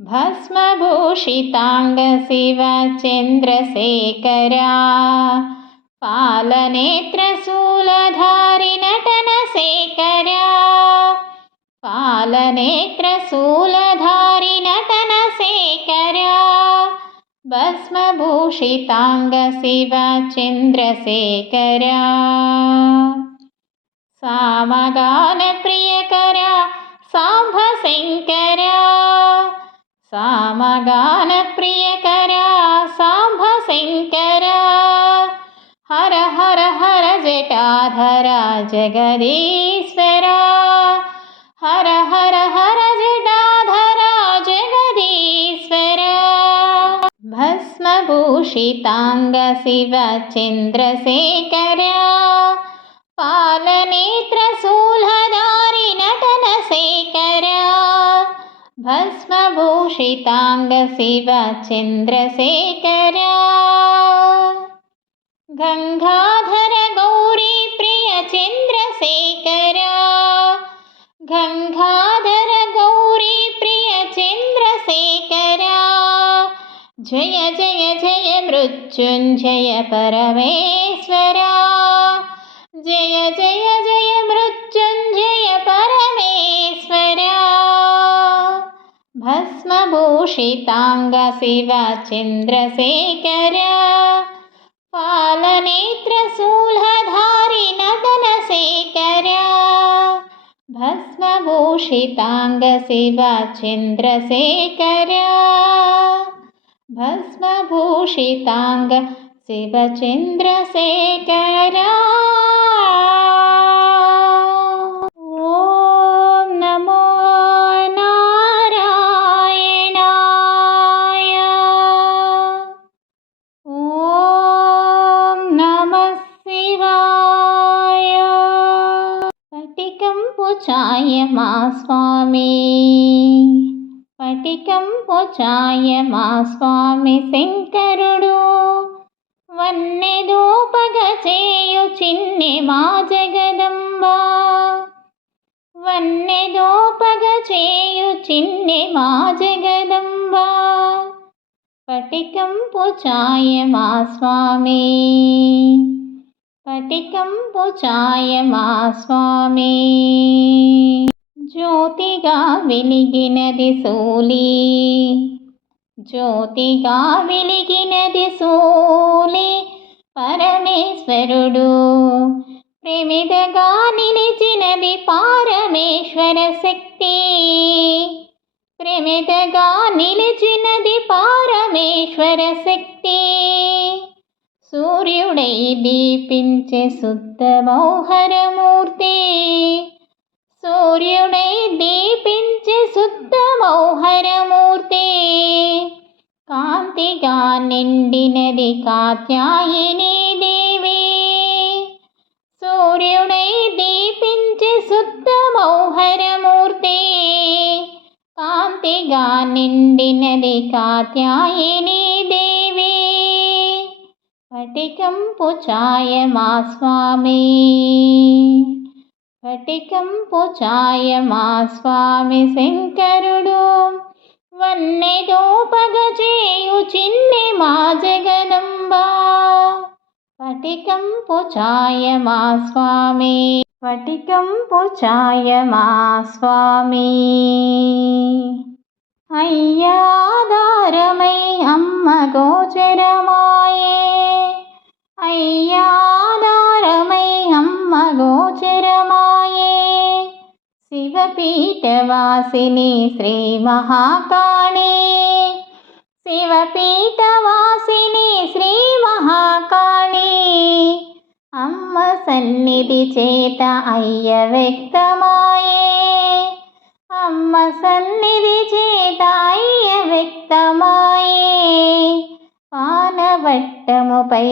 भस्मभूषिताङ्गशिवचन्द्रशेखरा पालनेत्रशूलधारिनटनशेखरा पालनेत्रशूलधारिनटनशेखरा भस्मभूषिताङ्गशिवचन्द्रशेखरा। सामगानप्रियकरा साम्भशङ्करा। सामगानप्रियकरा साम्भशङ्करा हर हर हर जटाधरा जगदीश्वरा। हर हर हर जटाधरा जगदीश्वरा। भस्मभूषिताङ्गशिवचन्द्रशेखरा पालनेत्रशूलधारि भस्मभूषिताङ्गशिवचन्द्रशेखरा। गङ्गाधर गौरी प्रियचन्द्रशेखरा गङ्गाधर गौरी प्रियचन्द्रशेखरा जय जय जय मृत्युञ्जय परमेश्वरा भस्मभूषिताङ्गशिवचन्द्रशेखरा पालनेत्रशूलधारि नटनशेखरा भस्मभूषिताङ्गशिवचन्द्रशेखरा। भस्मभूषिताङ्ग शिवचन्द्रशेखरा చాయమా స్వామి? పటికం పటికంపు మా స్వామి శంకరుడు? వన్నెదోపగ చేయు చిన్ని మా జగదంబ? వన్నెదోపగ చేయు చిన్ని మా జగదంబ? పటికంపు మా స్వామి? స్ఫటికం పుచాయ స్వామి? జ్యోతిగా వెలిగినది సూలి. జ్యోతిగా వెలిగినది సూలి పరమేశ్వరుడు. ప్రమిదగా నిలిచినది పారమేశ్వర శక్తి. ప్రమిదగా నిలిచినది పారమేశ్వర శక్తి. సూర్యుడై దీపించే శుద్ధ మౌహరమూర్తి సూర్యుడై దీపించే శుద్ధ మౌహరమూర్తి కాంతిగా నిండినది కాత్యాయిని దేవి సూర్యుడై దీపించే శుద్ధ మౌహరమూర్తి కాంతిగా నిండినది కాత్యాయిని దేవి స్ఫటికం పుచాయ మా స్వామి స్ఫటికం పుచాయ మా స్వామి శంకరుడు వన్నెదోపగ చేయు చిన్ని మా జగదంబా. స్ఫటికం పుచాయ మా స్వామి స్ఫటికం పుచాయ మా స్వామి అయ్యాధారమై అమ్మ గోచరమా. అయ్యాధారమై అమ్మ గోచరమాయే శివపీఠవాసిని శ్రీ మహాకాళి శివపీఠవాసిని శ్రీ మహాకాళి అమ్మ సన్నిధి చేత అయ్య వ్యక్తమాయే అమ్మ సన్నిధి చేత అయ్య వ్యక్తమాయే పట్టముపై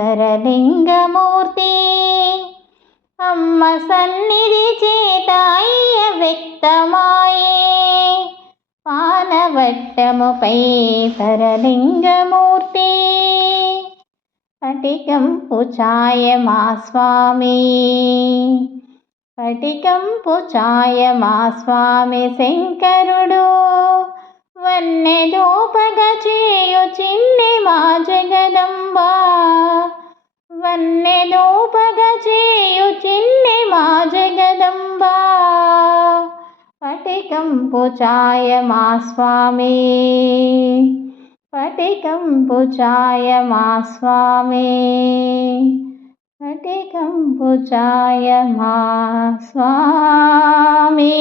పరలింగమూర్తి అమ్మ సన్నిధి చేతాయ వ్యక్తమాయే. పానవట్టముపై పరలింగమూర్తి పటికం పుచాయ మా స్వామి. పటికం పుచాయ మా స్వామి శంకరుడు చిన్ని మా జగదంబా. వన్నెదోపగ చేయు చిన్ని మా జగదంబా. పటికంపు ఛాయ మా స్వామి. పటికంపు ఛాయ మా స్వామి. పటికంపు ఛాయ మా స్వామి.